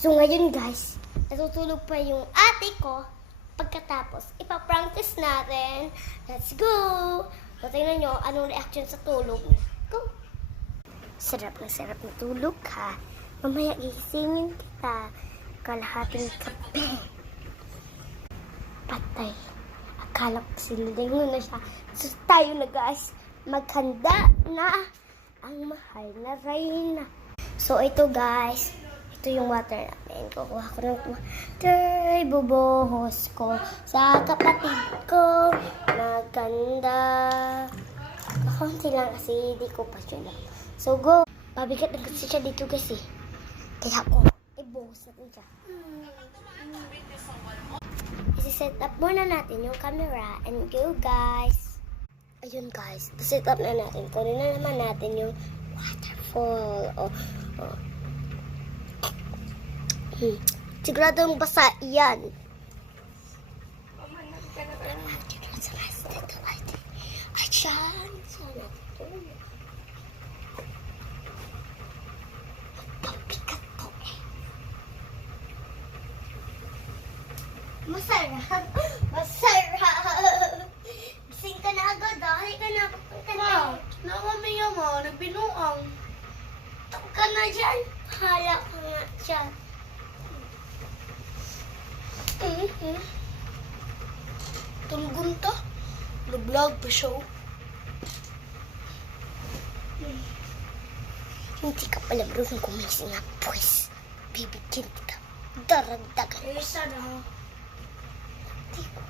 So ngayon guys, natutulog pa yung ate ko. Pagkatapos, ipapractice natin. Let's go! So tingnan nyo, anong reaction sa tulog. Go! Sarap na tulog ha. Mamaya gisingin kita. Kalahating kape. Patay. Akala ko sinilingon na siya. So tayo na guys, maghanda na ang mahal na Reyna. So ito guys, ito yung water namin. Kukuha ko ng water. Bubuhos ko sa kapatid ko. Maganda. Kakunti lang kasi di ko pa siya lang. So go. Pabigat na kasi siya dito guys eh. Kaya ko, ibuhos natin siya. Isi-set up muna natin yung camera and go guys. Ayun guys, set up na natin. Kunin na naman natin yung waterfall. Siguradong basa yan. Ayan. Sana ito. Pagpikat ko eh. Masarap. Masarap. Gising ka na agad ah. Halika na. Papunta na. Nakamiya mo, nagbinuang. Tok ka na dyan. Hala ka nga dyan. Tunggun ta. Nag-vlog pa siya. Hindi ka pala marunong kumising na pues. Bibigyan kita. Daragdagan. Eh, sana. Hindi ko